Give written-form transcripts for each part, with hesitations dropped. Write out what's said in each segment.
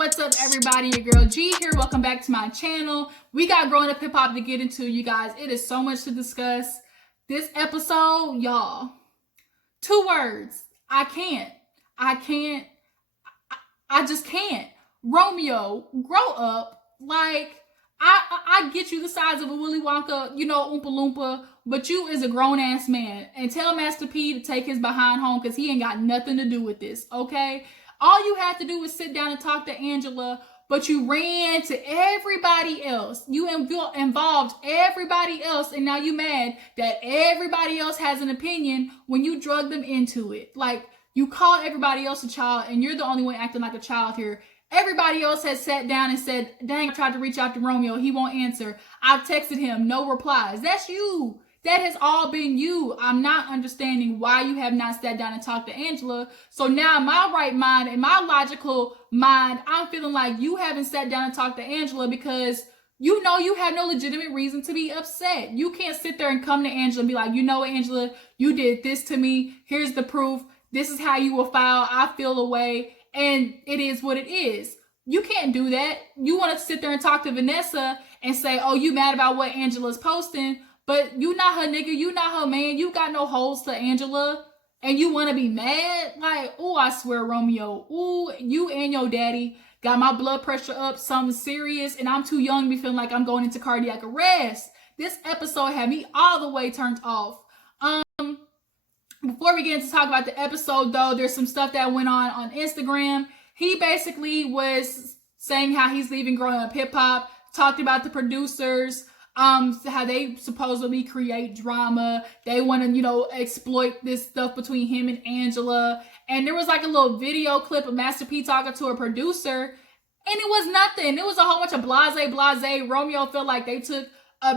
What's up, everybody? Your girl G here. Welcome back to my channel. We got growing up hip hop to get into, you guys. It is so much to discuss. This episode, y'all, 2 words. I just can't. Romeo, grow up. Like, I get you the size of a Willy Wonka, Oompa Loompa, but you is a grown-ass man. And tell Master P to take his behind home because he ain't got nothing to do with this, okay? All you had to do was sit down and talk to Angela, but you ran to everybody else. You involved everybody else, and now you mad that everybody else has an opinion when you drug them into it. Like, you called everybody else a child, and you're the only one acting like a child here. Everybody else has sat down and said, dang, I tried to reach out to Romeo. He won't answer. I've texted him. No replies. That's you. That has all been you. I'm not understanding why you have not sat down and talked to Angela. So now in my right mind, in my logical mind, I'm feeling like you haven't sat down and talked to Angela because you know you have no legitimate reason to be upset. You can't sit there and come to Angela and be like, you know what, Angela, you did this to me. Here's the proof. This is how you will file. I feel away. And it is what it is. You can't do that. You want to sit there and talk to Vanessa and say, oh, you mad about what Angela's posting, but you not her nigga, you not her man, you got no holes to Angela, and you want to be mad? Like, oh, I swear, Romeo, oh, you and your daddy got my blood pressure up, something serious, and I'm too young to be feeling like I'm going into cardiac arrest. This episode had me all the way turned off. Before we get into talk about the episode, though, there's some stuff that went on Instagram. He basically was saying how he's leaving growing up hip hop, talked about the producers, how they supposedly create drama. They want to, exploit this stuff between him and Angela. And there was like a little video clip of Master P talking to a producer, and it was nothing. It was a whole bunch of blase. Romeo felt like they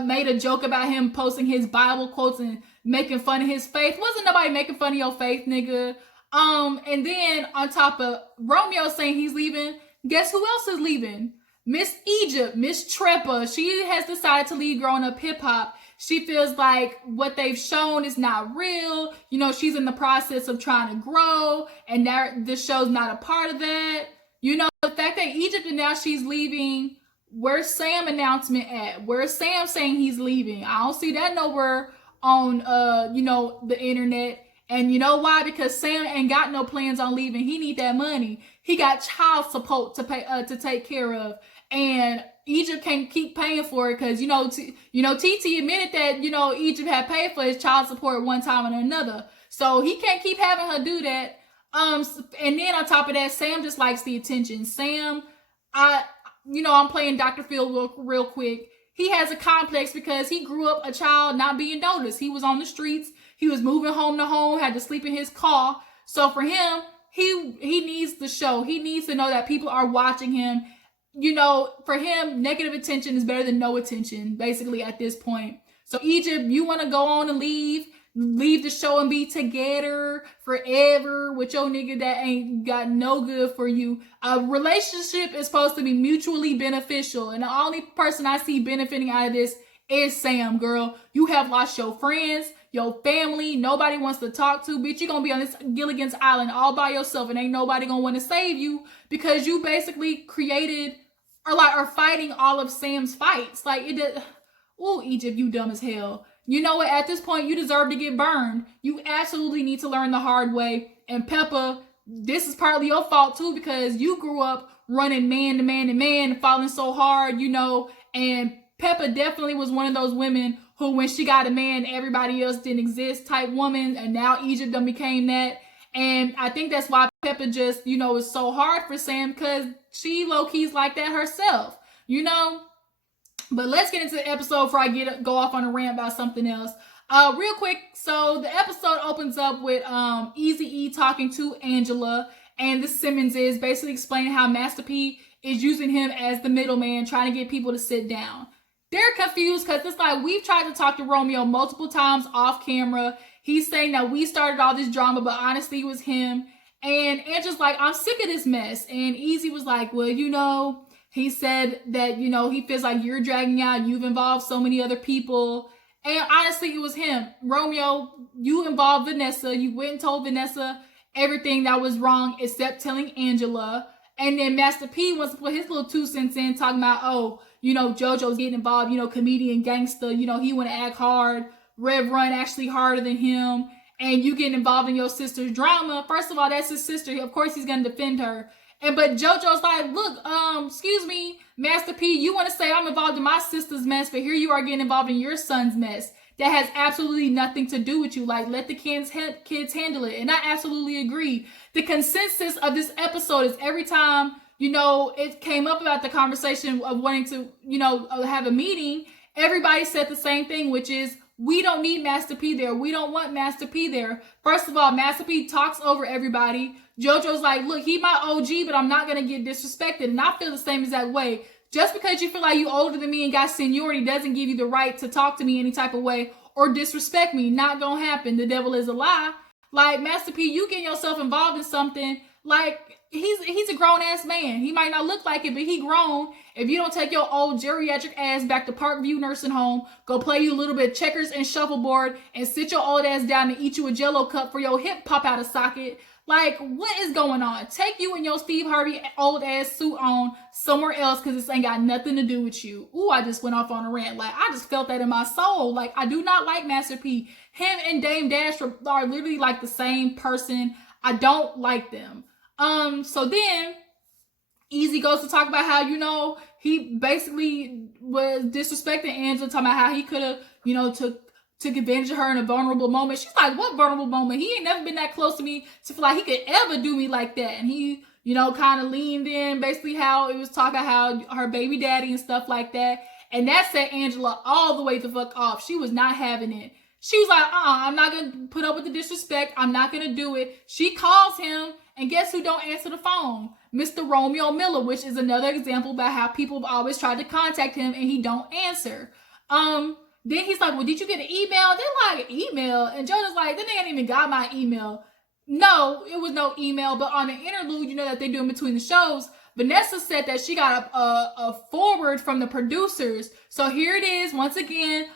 made a joke about him posting his Bible quotes and making fun of his faith. Wasn't nobody making fun of your faith, nigga. And then on top of Romeo saying he's leaving, guess who else is leaving? Miss Egypt, Miss Treppa. She has decided to leave growing up hip hop. She feels like what they've shown is not real. She's in the process of trying to grow, and this show's not a part of that. The fact that Egypt and now she's leaving. Where's Sam announcement at? Where's Sam saying he's leaving? I don't see that nowhere on the internet. And you know why? Because Sam ain't got no plans on leaving. He need that money. He got child support to pay to take care of. And Egypt can't keep paying for it because TT admitted that Egypt had paid for his child support one time and another. So he can't keep having her do that. And then on top of that, Sam just likes the attention. Sam, I'm playing Dr. Phil real quick. He has a complex because he grew up a child not being noticed. He was on the streets. He was moving home to home, had to sleep in his car. So for him, he needs the show. He needs to know that people are watching him. For him, negative attention is better than no attention, basically, at this point. So Egypt, you want to go on and leave the show and be together forever with your nigga that ain't got no good for you. A relationship is supposed to be mutually beneficial, and the only person I see benefiting out of this is Sam, girl. You have lost your friends, your family. Nobody wants to talk to. Bitch, you gonna be on this Gilligan's Island all by yourself, and ain't nobody gonna want to save you because you basically created or are fighting all of Sam's fights. Like, ooh, Egypt, you dumb as hell. You know what? At this point, you deserve to get burned. You absolutely need to learn the hard way. And Peppa, this is partly your fault too, because you grew up running man to man to man, falling so hard, and Peppa definitely was one of those women who, when she got a man, everybody else didn't exist type woman. And now Egypt done became that. And I think that's why Peppa just, is so hard for Sam, because she low-key's like that herself, But let's get into the episode before I go off on a rant about something else. Real quick, so the episode opens up with Eazy-E talking to Angela, and the Simmons is basically explaining how Master P is using him as the middleman, trying to get people to sit down. They're confused because it's like, we've tried to talk to Romeo multiple times off camera. He's saying that we started all this drama, but honestly it was him. And Angela's like, I'm sick of this mess. And Eazy was like, well, he said that, he feels like you're dragging out. You've involved so many other people. And honestly, it was him. Romeo, you involved Vanessa. You went and told Vanessa everything that was wrong except telling Angela. And then Master P wants to put his little 2 cents in, talking about, oh, JoJo's getting involved, comedian, gangster, he want to act hard. Rev Run actually harder than him. And you getting involved in your sister's drama. First of all, that's his sister. Of course, he's going to defend her. But JoJo's like, look, excuse me, Master P, you want to say I'm involved in my sister's mess, but here you are getting involved in your son's mess. That has absolutely nothing to do with you. Like, let the kids handle it. And I absolutely agree. The consensus of this episode is every time, it came up about the conversation of wanting to, have a meeting, everybody said the same thing, which is, we don't need Master P there. We don't want Master P there. First of all, Master P talks over everybody. JoJo's like, look, he my OG, but I'm not going to get disrespected. And I feel the same exact way. Just because you feel like you older than me and got seniority doesn't give you the right to talk to me any type of way or disrespect me. Not going to happen. The devil is a lie. Like, Master P, you getting yourself involved in something, like, he's a grown-ass man. He might not look like it, but he grown. If you don't take your old geriatric ass back to Parkview Nursing Home, go play you a little bit of checkers and shuffleboard, and sit your old ass down and eat you a Jell-O cup for your hip pop out of socket. Like, what is going on? Take you and your Steve Harvey old ass suit on somewhere else, because this ain't got nothing to do with you. Ooh, I just went off on a rant. Like, I just felt that in my soul. Like, I do not like Master P. Him and Dame Dash are literally like the same person. I don't like them. So then Easy goes to talk about how, he basically was disrespecting Angela, talking about how he could have, took advantage of her in a vulnerable moment. She's like, what vulnerable moment? He ain't never been that close to me to feel like he could ever do me like that. And he, kind of leaned in, basically how it was talking about how her baby daddy and stuff like that. And that set Angela all the way the fuck off. She was not having it. She was like, I'm not going to put up with the disrespect. I'm not going to do it. She calls him, and guess who don't answer the phone? Mr. Romeo Miller, which is another example about how people have always tried to contact him and he don't answer. Then he's like, well, did you get an email? They're like, email? And Jonah's like, they ain't even got my email. No, it was no email, but on the interlude, that they do in between the shows, Vanessa said that she got a forward from the producers. So here it is, once again,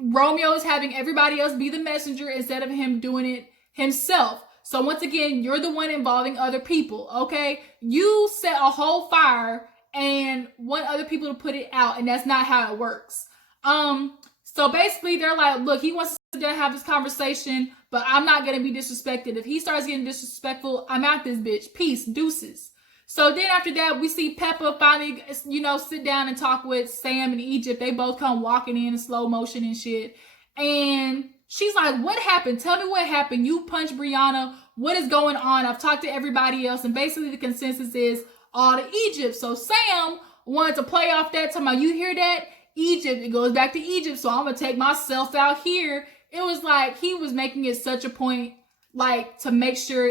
Romeo is having everybody else be the messenger instead of him doing it himself. So once again, you're the one involving other people, okay? You set a whole fire and want other people to put it out, and that's not how it works. So basically, they're like, look, he wants to have this conversation, but I'm not going to be disrespected. If he starts getting disrespectful, I'm out this bitch. Peace, deuces. So then after that, we see Peppa finally, sit down and talk with Sam in Egypt. They both come walking in slow motion and shit. And she's like, what happened? Tell me what happened. You punched Brianna. What is going on? I've talked to everybody else. And basically the consensus is all to Egypt. So Sam wanted to play off that, talking about, you hear that? Egypt, it goes back to Egypt, so I'm gonna take myself out here. It was like he was making it such a point, like, to make sure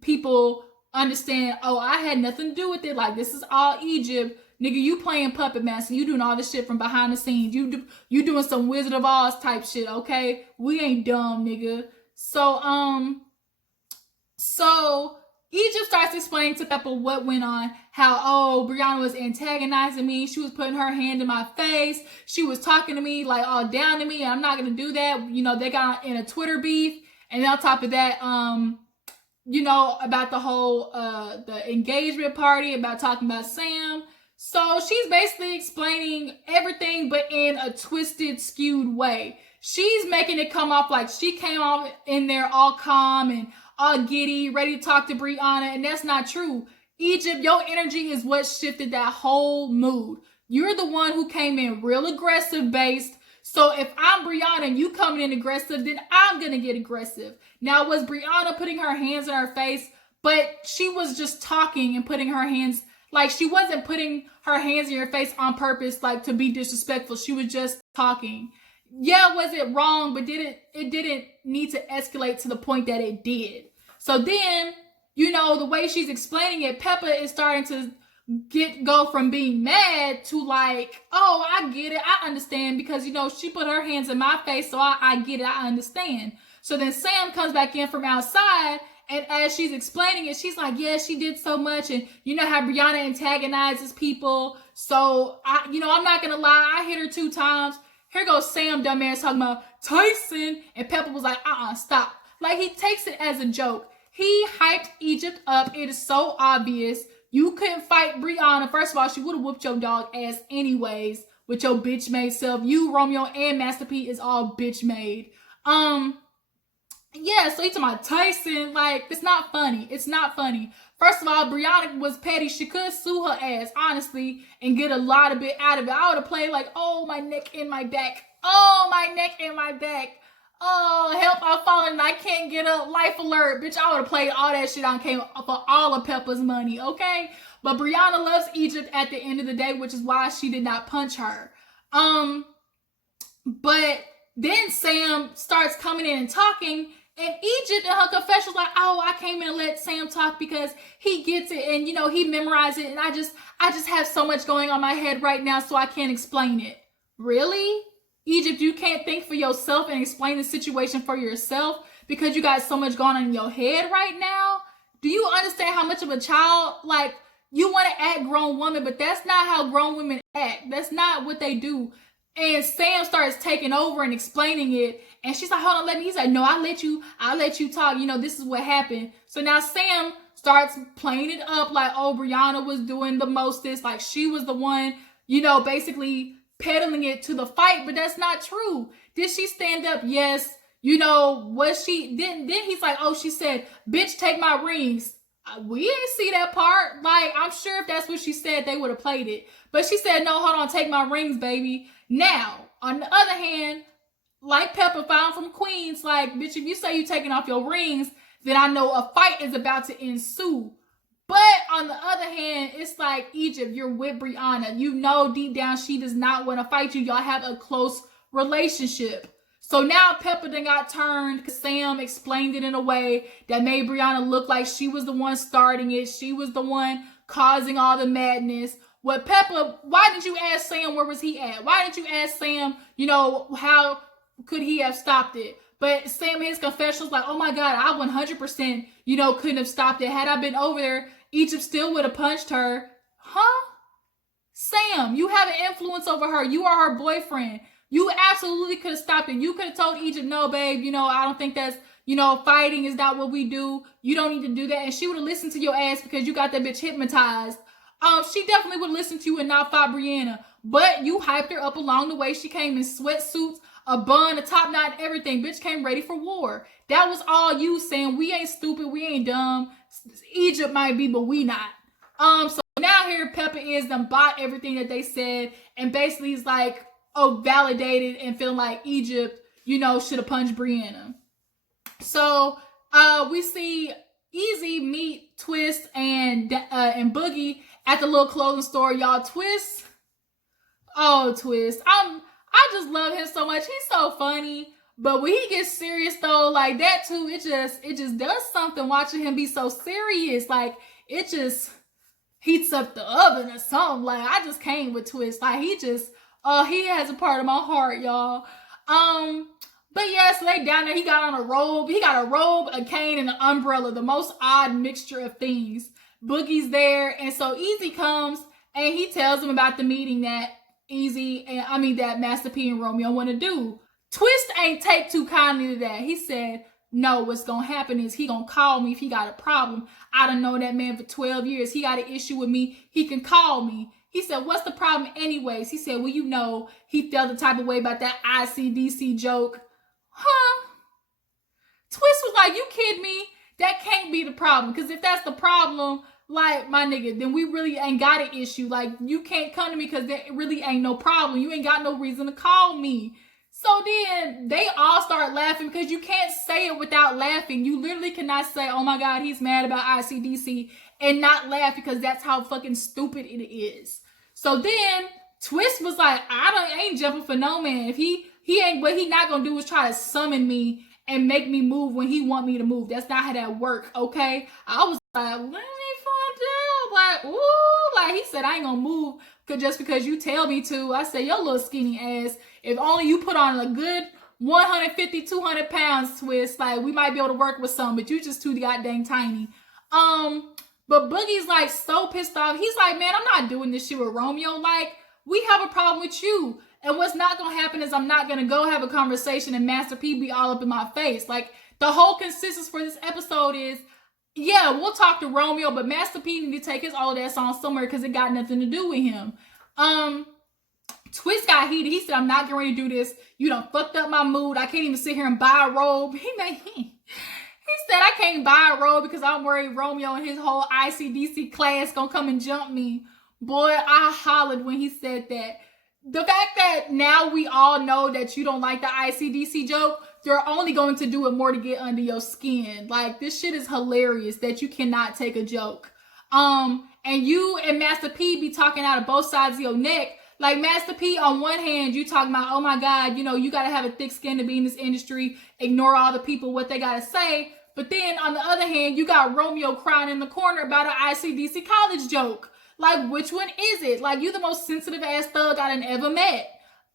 people understand, oh, I had nothing to do with it. Like, this is all Egypt. Nigga, you playing Puppet Master. You doing all this shit from behind the scenes. You doing some Wizard of Oz type shit, okay? We ain't dumb, nigga. So Egypt starts explaining to Peppa what went on, how, Brianna was antagonizing me. She was putting her hand in my face. She was talking to me, like, all down to me. I'm not going to do that. They got in a Twitter beef. And on top of that, about the whole, the engagement party, about talking about Sam. So she's basically explaining everything, but in a twisted, skewed way. She's making it come off like she came off in there all calm and all giddy, ready to talk to Brianna, and that's not true. Egypt, your energy is what shifted that whole mood. You're the one who came in real aggressive based. So if I'm Brianna and you coming in aggressive, then I'm going to get aggressive. Now, was Brianna putting her hands in her face? But she was just talking and putting her hands, like, she wasn't putting her hands in your face on purpose, like, to be disrespectful. She was just talking. Yeah, was it wrong? But it didn't need to escalate to the point that it did. So then, the way she's explaining it, Peppa is starting to go from being mad to like, oh, I get it. I understand because, she put her hands in my face. So I get it. I understand. So then Sam comes back in from outside. And as she's explaining it, she's like, yeah, she did so much. And you know how Brianna antagonizes people. So, I'm not going to lie. I hit her 2 times. Here goes Sam, dumbass, talking about Tyson. And Peppa was like, stop. Like, he takes it as a joke. He hyped Egypt up. It is so obvious. You couldn't fight Brianna. First of all, she would have whooped your dog ass anyways with your bitch made self. You, Romeo, and Master P is all bitch made. Yeah, so you talking about Tyson, like, it's not funny. It's not funny. First of all, Brianna was petty. She could sue her ass, honestly, and get a lot of it out of it. I would have played like, oh, my neck and my back. Oh, my neck and my back. Oh, help, I'm falling and I can't get up. Life alert. Bitch, I would have played all that shit on came for all of Peppa's money, okay? But Brianna loves Egypt at the end of the day, which is why she did not punch her. But then Sam starts coming in and talking, and Egypt in her confession was like, oh, I came in and let Sam talk because he gets it and, you know, he memorized it, and I just have so much going on in my head right now, so I can't explain it. Really? Egypt, you can't think for yourself and explain the situation for yourself because you got so much going on in your head right now? Do you understand how much of a child, like, you want to act grown woman, but that's not how grown women act. That's not what they do. And Sam starts taking over and explaining it. And she's like, hold on, let me. He's like, no, I'll let you talk. You know, this is what happened. So now Sam starts playing it up like, oh, Brianna was doing the mostest. Like, she was the one, you know, basically peddling it to the fight. But that's not true. Did she stand up? Yes. You know, was she? Then he's like, oh, she said, bitch, take my rings. We didn't see that part. Like, I'm sure if that's what she said, they would have played it. But she said, no, hold on, take my rings, baby. Now, on the other hand, like Peppa found from Queens, like, bitch, if you say you taking off your rings, then I know a fight is about to ensue. But on the other hand, it's like, Egypt, you're with Brianna. You know deep down she does not want to fight you. Y'all have a close relationship. So now Peppa then got turned because Sam explained it in a way that made Brianna look like she was the one starting it. She was the one causing all the madness. What Peppa, why didn't you ask Sam where was he at? Why didn't you ask Sam, you know, how could he have stopped it? But Sam, his confession was like, oh my God, I 100%, you know, couldn't have stopped it. Had I been over there, Egypt still would have punched her. Huh? Sam, you have an influence over her. You are her boyfriend. You absolutely could have stopped it. You could have told Egypt, no, babe, you know, I don't think that's, you know, fighting is not what we do. You don't need to do that. And she would have listened to your ass because you got that bitch hypnotized. She definitely would listen to you and not fight Brianna. But you hyped her up along the way. She came in sweatsuits, a bun, a top knot, everything. Bitch came ready for war. That was all you saying. We ain't stupid. We ain't dumb. Egypt might be, but we not. So now here Peppa is done bought everything that they said and basically is like, oh, validated and feeling like Egypt, you know, should have punched Brianna. So we see Easy meet Twist and Boogie at the little clothing store. Y'all, Twist. Oh, Twist. I just love him so much. He's so funny. But when he gets serious though, like that too, it just does something watching him be so serious. Like it just heats up the oven or something. Like I just came with Twist. Like he has a part of my heart, y'all. But yeah, so they down there. He got on a robe. He got a robe, a cane, and an umbrella. The most odd mixture of things. Boogie's there. And so Easy comes and he tells him about the meeting that that Master P and Romeo want to do. Twist ain't take too kindly to that. He said, no, what's going to happen is he going to call me if he got a problem. I done known that man for 12 years. He got an issue with me. He can call me. He said, what's the problem anyways? He said, well, you know, he felt the type of way about that ICDC joke. Huh? Twist was like, you kidding me? That can't be the problem. Because if that's the problem, like, my nigga, then we really ain't got an issue. Like, you can't come to me because there really ain't no problem. You ain't got no reason to call me. So then they all start laughing because you can't say it without laughing. You literally cannot say, oh my God, he's mad about ICDC and not laugh because that's how fucking stupid it is. So then Twist was like, I ain't jumping for no man. If he ain't, what he not gonna do is try to summon me and make me move when he want me to move. That's not how that work, okay? I was like, let me find out. Like, ooh, like he said, I ain't gonna move just because you tell me to. I said, your little skinny ass, if only you put on a good 150, 200 pounds, Twist, like we might be able to work with some, but you just too goddamn tiny. But Boogie's like so pissed off. He's like, man, I'm not doing this shit with Romeo. Like, we have a problem with you. And what's not going to happen is I'm not going to go have a conversation and Master P be all up in my face. Like, the whole consensus for this episode is yeah, we'll talk to Romeo, but Master P need to take his old ass on somewhere because it got nothing to do with him. Twist got heated. He said, I'm not getting ready to do this. You done fucked up my mood. I can't even sit here and buy a robe. He said, I can't buy a robe because I'm worried Romeo and his whole ICDC class gonna come and jump me. Boy, I hollered when he said that. The fact that now we all know that you don't like the ICDC joke, they're only going to do it more to get under your skin. Like, this shit is hilarious that you cannot take a joke. And you and Master P be talking out of both sides of your neck. Like, Master P, on one hand, you talking about, oh my God, you know, you got to have a thick skin to be in this industry. Ignore all the people, what they got to say. But then, on the other hand, you got Romeo crying in the corner about an ICDC college joke. Like, which one is it? Like, you the most sensitive ass thug I done ever met.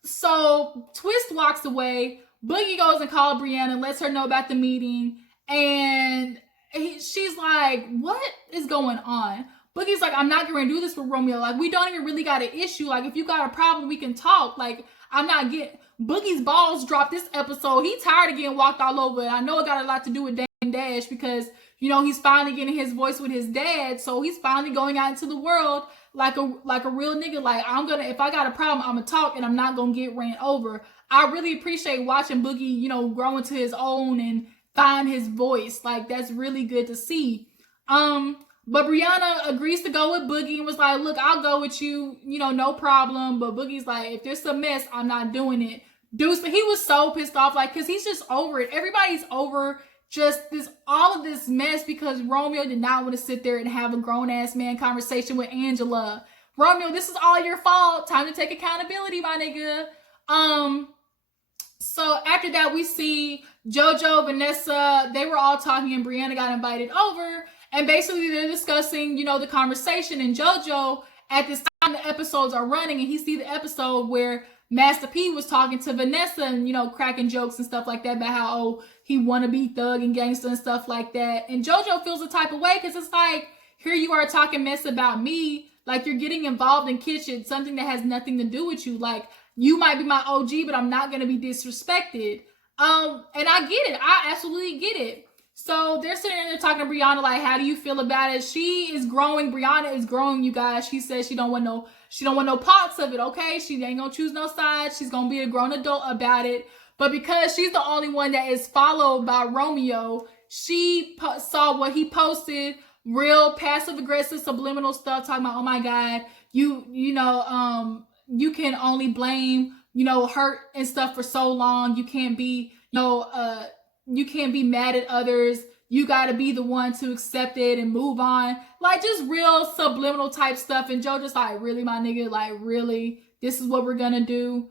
So, Twist walks away. Boogie goes and calls Brianna, lets her know about the meeting. And she's like, what is going on? Boogie's like, I'm not going to do this with Romeo. Like, we don't even really got an issue. Like, if you got a problem, we can talk. Like, I'm not getting... Boogie's balls dropped this episode. He tired of getting walked all over. And I know it got a lot to do with Dame Dash because, you know, he's finally getting his voice with his dad. So he's finally going out into the world like a real nigga. Like, if I got a problem, I'm going to talk and I'm not going to get ran over. I really appreciate watching Boogie, you know, grow into his own and find his voice. Like, that's really good to see. But Brianna agrees to go with Boogie and was like, look, I'll go with you, you know, no problem. But Boogie's like, if there's a mess, I'm not doing it. Deuce, but he was so pissed off, like, because he's just over it. Everybody's over just all of this mess because Romeo did not want to sit there and have a grown-ass man conversation with Angela. Romeo, this is all your fault. Time to take accountability, my nigga. So after that, we see JoJo, Vanessa, they were all talking and Brianna got invited over. And basically they're discussing, you know, the conversation. And JoJo, at this time, the episodes are running and he see the episode where Master P was talking to Vanessa and, you know, cracking jokes and stuff like that about how, oh, he want to be thug and gangster and stuff like that. And JoJo feels the type of way because it's like, here you are talking mess about me. Like, you're getting involved in kitchen, something that has nothing to do with you. Like, you might be my OG, but I'm not going to be disrespected. And I get it. I absolutely get it. So they're sitting there talking to Brianna, like, how do you feel about it? She is growing. Brianna is growing, you guys. She says she don't want no parts of it, okay? She ain't gonna choose no sides. She's gonna be a grown adult about it. But because she's the only one that is followed by Romeo, she saw what he posted, real passive-aggressive subliminal stuff, talking about, oh my God, you can only blame, you know, hurt and stuff for so long. You can't be, you can't be mad at others. You got to be the one to accept it and move on. Like, just real subliminal type stuff. And Joe just like, really, my nigga? Like, really? This is what we're going to do?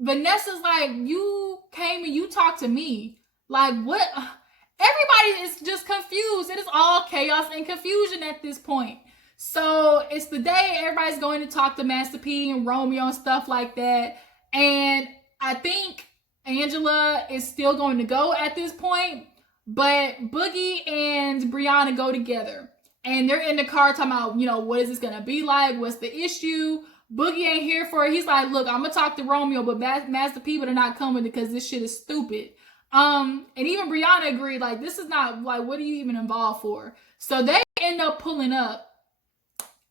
Vanessa's like, you came and you talked to me. Like, what? Everybody is just confused. It is all chaos and confusion at this point. So it's the day everybody's going to talk to Master P and Romeo and stuff like that. And I think Angela is still going to go at this point, but Boogie and Brianna go together and they're in the car talking about, you know, what is this going to be like? What's the issue? Boogie ain't here for it. He's like, look, I'm going to talk to Romeo, but Master P are not coming because this shit is stupid. And even Brianna agreed, like, this is not, like, what are you even involved for? So they end up pulling up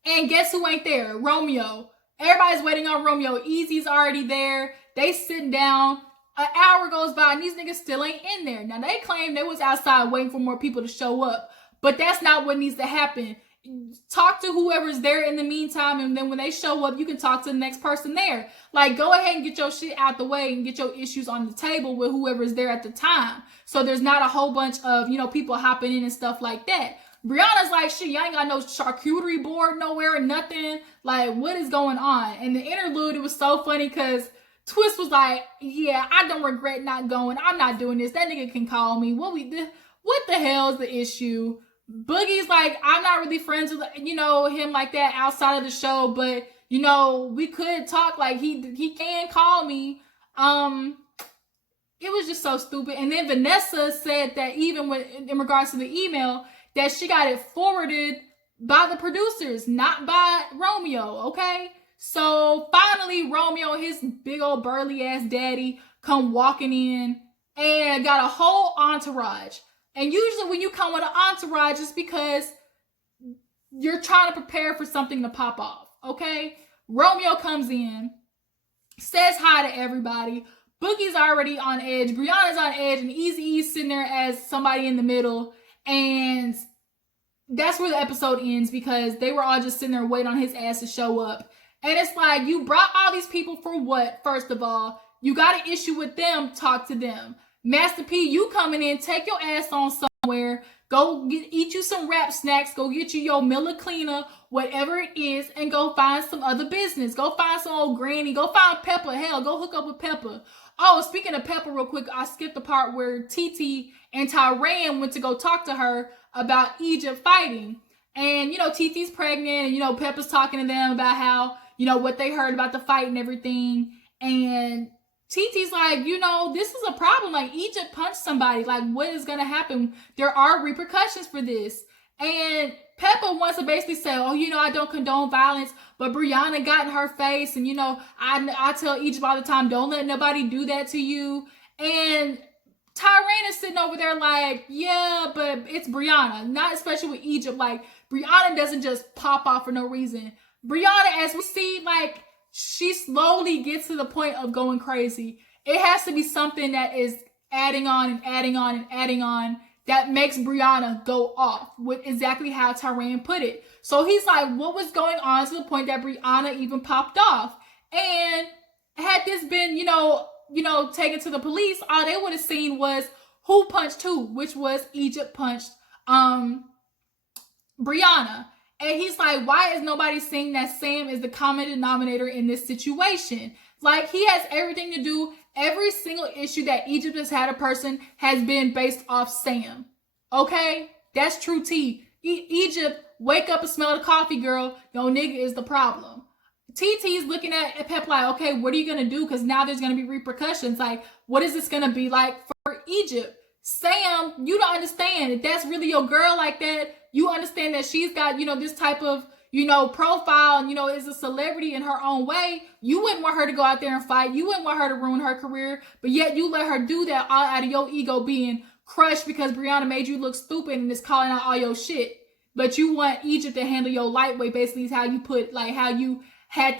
and guess who ain't there? Romeo. Everybody's waiting on Romeo. Easy's already there. They sitting down. An hour goes by and these niggas still ain't in there. Now, they claim they was outside waiting for more people to show up. But that's not what needs to happen. Talk to whoever's there in the meantime. And then when they show up, you can talk to the next person there. Like, go ahead and get your shit out the way and get your issues on the table with whoever's there at the time. So there's not a whole bunch of, you know, people hopping in and stuff like that. Brianna's like, shit, y'all ain't got no charcuterie board nowhere or nothing. Like, what is going on? And the interlude, it was so funny because Twist was like, yeah, I don't regret not going. I'm not doing this. That nigga can call me. What the hell is the issue? Boogie's like, I'm not really friends with, you know, him like that outside of the show, but, you know, we could talk. Like, he can call me. It was just so stupid. And then Vanessa said that even in regards to the email, that she got it forwarded by the producers, not by Romeo, okay? So finally, Romeo and his big old burly ass daddy come walking in and got a whole entourage. And usually when you come with an entourage, it's because you're trying to prepare for something to pop off, okay? Romeo comes in, says hi to everybody. Boogie's already on edge. Brianna's on edge, and Eazy-E's sitting there as somebody in the middle. And that's where the episode ends, because they were all just sitting there waiting on his ass to show up. And it's like, you brought all these people for what, first of all? You got an issue with them, talk to them. Master P, you coming in, take your ass on somewhere. Go eat you some rap snacks. Go get you your Miller Cleaner, whatever it is, and go find some other business. Go find some old granny. Go find Pepper. Hell, go hook up with Pepper. Oh, speaking of Pepper real quick, I skipped the part where TT and Tyran went to go talk to her about Egypt fighting. And, you know, TT's pregnant, and, you know, Pepper's talking to them about how, you know, what they heard about the fight and everything. And TT's like, you know, this is a problem. Like, Egypt punched somebody. Like, what is going to happen? There are repercussions for this. And Pepper wants to basically say, oh, you know, I don't condone violence, but Brianna got in her face. And, you know, I tell Egypt all the time, don't let nobody do that to you. And Tyran is sitting over there like, yeah, but it's Brianna. Not especially with Egypt. Like, Brianna doesn't just pop off for no reason. Brianna, as we see, like, she slowly gets to the point of going crazy. It has to be something that is adding on and adding on and adding on that makes Brianna go off, with exactly how Tyran put it. So he's like, what was going on to the point that Brianna even popped off? And had this been, you know, taken to the police, all they would have seen was who punched who, which was Egypt punched Brianna. And he's like, why is nobody saying that Sam is the common denominator in this situation? Like, he has everything to do. Every single issue that Egypt has had a person has been based off Sam. Okay? That's true tea. Egypt, wake up and smell the coffee, girl. Yo, nigga is the problem. TT's looking at Pep like, okay, what are you going to do? Because now there's going to be repercussions. Like, what is this going to be like for Egypt? Sam, you don't understand. If that's really your girl like that, you understand that she's got, you know, this type of, you know, profile and, you know, is a celebrity in her own way. You wouldn't want her to go out there and fight. You wouldn't want her to ruin her career. But yet you let her do that all out of your ego being crushed because Brianna made you look stupid and is calling out all your shit. But you want Egypt to handle your lightweight, basically, is how you put, like, how you had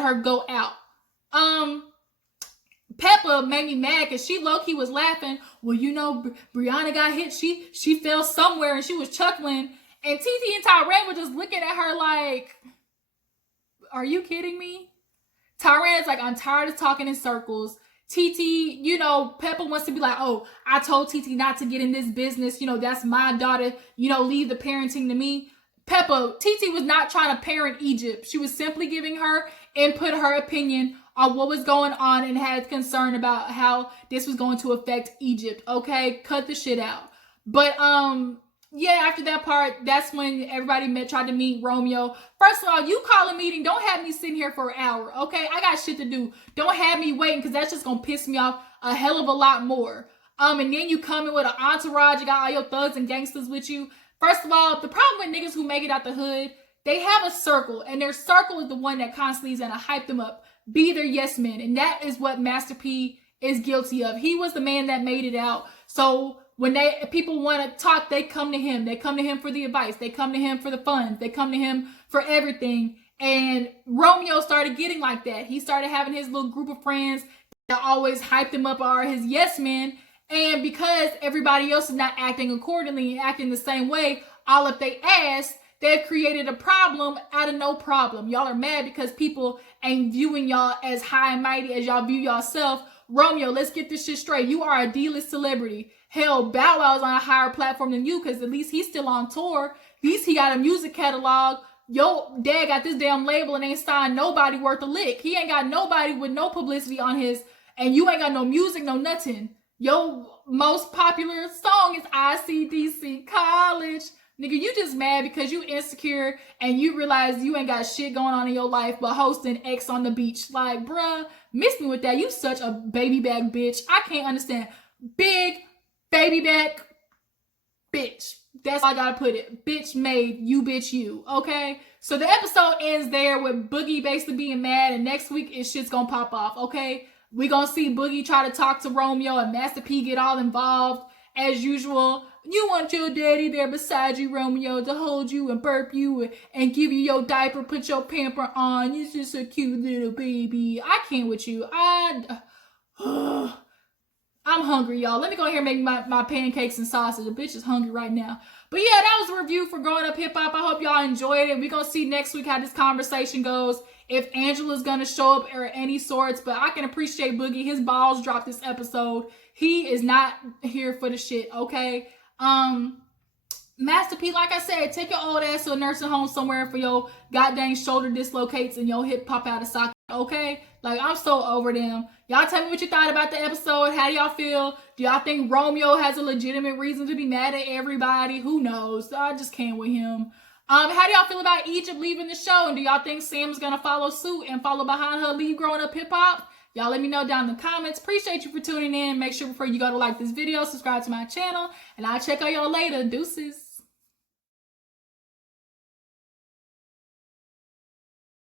her go out. Peppa made me mad because she low-key was laughing. Well, you know, Brianna got hit. She fell somewhere and she was chuckling. And TT and Tyran were just looking at her like, are you kidding me? Tyran's like, I'm tired of talking in circles. TT, you know, Peppa wants to be like, oh, I told TT not to get in this business. You know, that's my daughter. You know, leave the parenting to me. Peppa, TT was not trying to parent Egypt. She was simply giving her input, her opinion on what was going on, and had concern about how this was going to affect Egypt. Okay, cut the shit out. But yeah, after that part, that's when everybody tried to meet Romeo. First of all, you call a meeting. Don't have me sitting here for an hour. Okay, I got shit to do. Don't have me waiting, because that's just gonna piss me off a hell of a lot more. And then you come in with an entourage. You got all your thugs and gangsters with you. First of all, the problem with niggas who make it out the hood, they have a circle, and their circle is the one that constantly is gonna hype them up, be their yes men, and that is what Master P is guilty of. He was the man that made it out. So when people want to talk, they come to him. They come to him for the advice. They come to him for the funds. They come to him for everything. And Romeo started getting like that. He started having his little group of friends that always hyped him up, are his yes men. And because everybody else is not acting accordingly and acting the same way, all up they ass, they've created a problem out of no problem. Y'all are mad because people ain't viewing y'all as high and mighty as y'all view yourself. Romeo, let's get this shit straight. You are a D-list celebrity. Hell, Bow Wow's on a higher platform than you, because at least he's still on tour. At least he got a music catalog. Yo, dad got this damn label and ain't signed nobody worth a lick. He ain't got nobody with no publicity on his, and you ain't got no music, no nothing. Your most popular song is ICDC College. Nigga, you just mad because you insecure and you realize you ain't got shit going on in your life but hosting X on the beach. Like, bruh, miss me with that. You such a baby back bitch. I can't understand. Big baby back bitch. That's how I gotta put it. Bitch made, you bitch you. Okay? So the episode ends there with Boogie basically being mad, and next week shit's gonna pop off. Okay? We gonna see Boogie try to talk to Romeo and Master P get all involved as usual. You want your daddy there beside you, Romeo, to hold you and burp you and give you your diaper, put your pamper on. You're just a cute little baby. I can't with you. I'm hungry, y'all. Let me go ahead and make my pancakes and sausage. The bitch is hungry right now. But yeah, that was a review for Growing Up Hip Hop. I hope y'all enjoyed it. We're going to see next week how this conversation goes. If Angela's going to show up or any sorts. But I can appreciate Boogie. His balls dropped this episode. He is not here for the shit, okay? Master P, like I said, take your old ass to a nursing home somewhere for your goddamn shoulder dislocates and your hip pop out of socket, okay? Like, I'm so over them. Y'all tell me what you thought about the episode. How do y'all feel? Do y'all think Romeo has a legitimate reason to be mad at everybody? Who knows? I just can't with him. How do y'all feel about Egypt leaving the show? And do y'all think Sam's gonna follow suit and follow behind her, leave Growing Up Hip Hop? Y'all let me know down in the comments. Appreciate you for tuning in. Make sure before you go to like this video, subscribe to my channel. And I'll check on y'all later. Deuces.